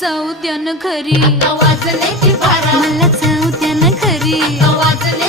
जाऊ द्या ना घरी, वाजले की बारा, मला जाऊ द्या ना घरी. वाजले